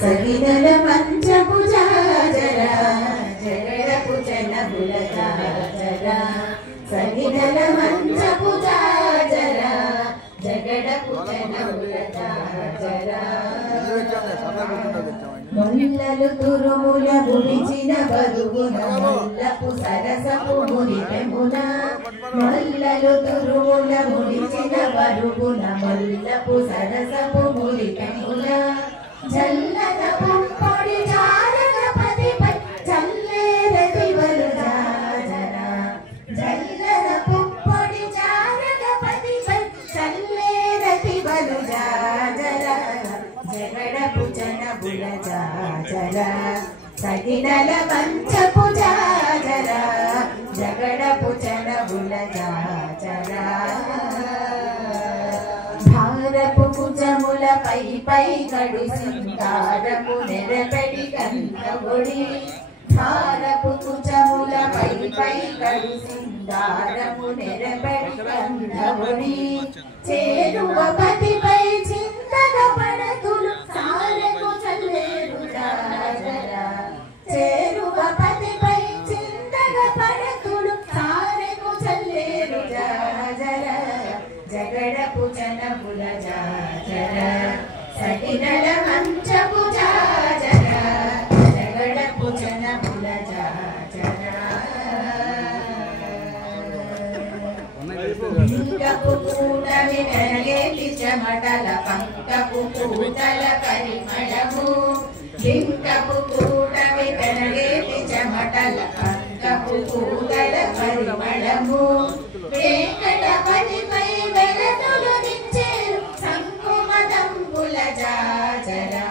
సగిదల మంచపుజాజరా జగడపు జనబులజాజరా సగిదల మంచపుజాజరా జగడపు జనబులజాజరా ముల్లలు తురుముల గుడిచిన బరుగున ముల్లపు సరసపు మురిపెమున ముల్లలు తురుముల గుడిచిన బరుగున ముల్లపు సరసపు మురిపెమున జల్లన పుప్పొడి జారగపతిపై చల్లేరదివలు జాజరా జల్లన పుప్పొడి జారగపతిపై చల్లేరదివలు జాజరా జగడపు జనబుల జాజరా సగినల మంచపు జాజరా జగడపు జనబుల జాజరా భారపు కుజముల పై పై గడు సింగారము నెరపెడి కందగుడి భారపు కుజముల పై పై గడు సింగారము నెరపెడి కందగుడి చేరువ పతిపై చింతగ పడతులు సారెకు చల్లేరు జాజరా చేరువ పతిపై చింతగ పడతులు సారెకు చల్లేరు జాజరా జగడపు జనబుల జాజరా సగినల మంచపు జాజరా జగడపు జనబుల జాజరా లింగపు కూటమి వెనగేటి చెమటల పంకపు కూటల పరిమళము లింగపు కూటమి వెనగేటి చెమటల పంకపు కూటల పరిమళము వెంకటపతిపై వెలతులు నిచ్చేరు సంకుమదంబుల జాజరా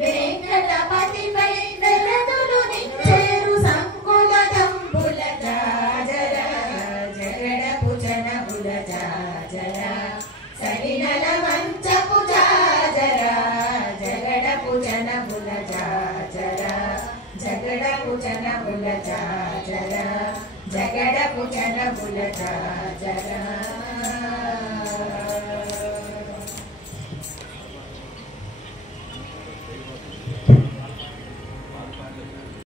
వెంకటపతిపై వెలతులు నిచ్చేరు సంకుమదంబుల జాజరా జగడపు జనబుల జాజరా సగినల మంచపు జాజరా జగడపు జనబుల జాజరా జగడపు జనబుల జాజరా జగడపు జనబుల జాజరా